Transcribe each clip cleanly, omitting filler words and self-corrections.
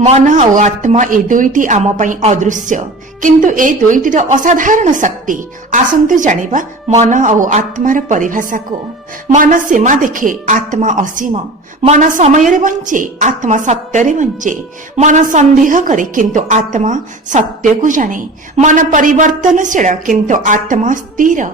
मन और आत्मा ए दुईटी आम पई अदृश्य किंतु ए दुईटीर असाधारण शक्ति। आसंतु जानिबा मन और आत्मार परिभाषा को। मन सीमा देखे, आत्मा असीम। मन समय रे बंचे, आत्मा सत्य रे बंचे। मन संदेह करे किंतु आत्मा सत्य को जाने। मन परिवर्तनशील किंतु आत्मा स्थिर।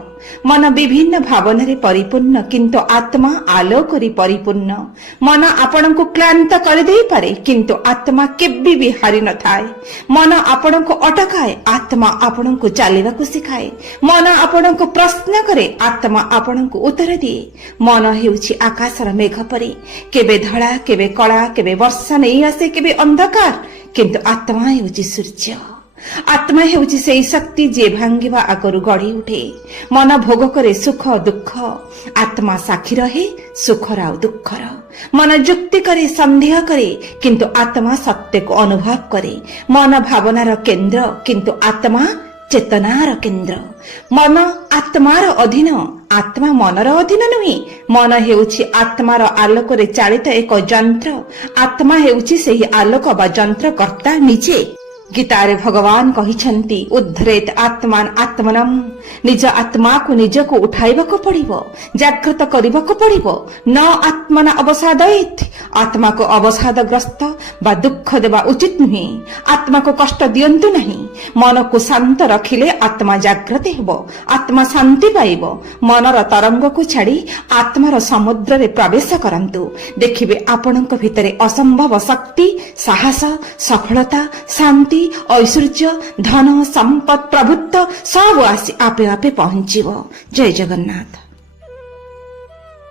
मन विभिन्न भावना रे परिपूर्ण किंतु आत्मा आलोक रे परिपूर्ण। मन आपण को क्लांत कर दे पारे किंतु आत्मा केबे भी हारि न थाए। मन आपण को अटकाए, आत्मा आपण को चलवा को सिखाए। मन आपण को प्रश्न करे, आत्मा आपण को उत्तर दिए। मन हेउछि आकाशर मेघ परी, केबे धड़ा केबे कला, केबे वर्षा नहीं आसे, केबे अंधकार, किंतु आत्मा हेउछि सूर्य। आत्मा हेउछि सेई शक्ति जे भांगिबा आगरु गढ़ी उठे। मन भोग करे सुख दुख, आत्मा साक्षी रहे सुखर आ दुखर। मन जुक्ति करे, संदेह करे, किंतु आत्मा सत्य को अनुभव करे। मन भावनार केंद्र किंतु आत्मा चेतनार केंद्र। मन आत्मार अधीन, आत्मा मनर अधीन नुहे। मन हेउछि आत्मार आलोक रे चालित एक यंत्र। आत्मा हेउछि सेही आलोक बा यंत्र कर्ता निजे। गीतारे भगवान कहिछंती, उद्धरेत आत्मान आत्मनम। निज आत्मा को निज को उठाइबा को पड़िबो, जागृत करिबा को पड़िबो। न आत्मना अवसादयेत, आत्मा को अवसादग्रस्त बा दुख देवा उचित नुहे। आत्मा को कष्ट दियंतु नहीं। मन को शांत रखिले आत्मा जागृत हेबो, आत्मा शांति पाइबो। मनर तरंग को छाड़ी आत्मार समुद्र रे प्रवेश करंतु, देखिबे आपणक भितरे असंभव शक्ति, साहस, सफलता, शांति, ऐश्वर्य, धन, संपद, प्रभुत्व सब आसी आपे आपे पहुंचीबो। जय जगन्नाथ।